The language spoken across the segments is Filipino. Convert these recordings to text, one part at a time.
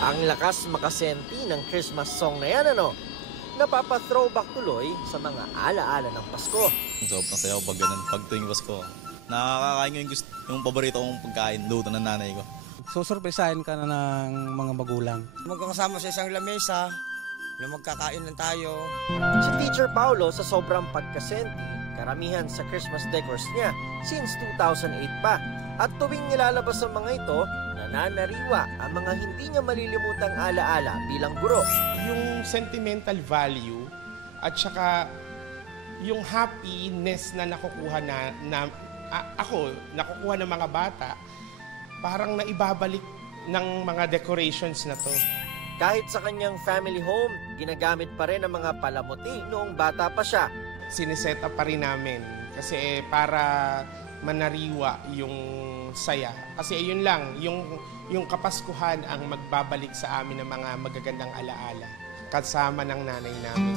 Ang lakas makasenti ng Christmas song na yan, ano? Napapa-throwback tuloy sa mga alaala ng Pasko. Sobrang sayaw pag ganun, pag tuwing Pasko. Nakakakain ko yung paborito kong pagkain, luto ng nanay ko. Susurpresahin ka na ng mga magulang. Magkakasama sa isang lamesa, na magkakain lang tayo. Si Teacher Paulo sa sobrang pagkasenti, karamihan sa Christmas decors niya since 2008 pa. At tuwing nilalabas ang mga ito, nananariwa ang mga hindi niya malilimutang alaala bilang guro. Yung sentimental value at saka yung happiness na nakukuha nakukuha ng mga bata, parang naibabalik ng mga decorations na to. Kahit sa kanyang family home, ginagamit pa rin ang mga palamuti noong bata pa siya. Sineset up pa rin namin kasi para manariwa yung saya. Kasi yun lang, yung Kapaskuhan ang magbabalik sa amin ng mga magagandang alaala kasama ng nanay namin.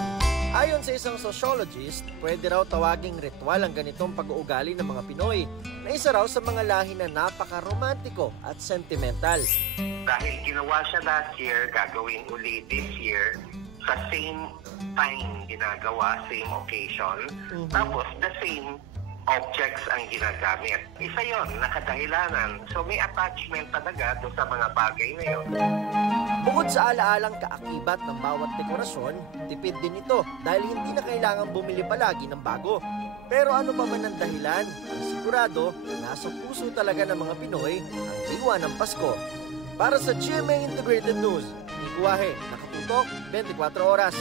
Ayon sa isang sociologist, pwede raw tawaging ritual ang ganitong pag-uugali ng mga Pinoy na isa raw sa mga lahi na napaka-romantiko at sentimental. Dahil ginawa siya last year, gagawin ulit this year sa same time ginagawa, same occasion, tapos the same objects ang ginagamit. Isa yon, nakadahilanan. So may attachment talaga doon sa mga bagay na yun. Bukod sa alaalang kaakibat ng bawat dekorasyon, tipid din ito dahil hindi na kailangan bumili palagi ng bago. Pero ano pa man ang dahilan, ang sigurado, nasa puso talaga ng mga Pinoy ang diwa ng Pasko. Para sa GMA Integrated News, Nick Wahe, nakatutok 24 oras.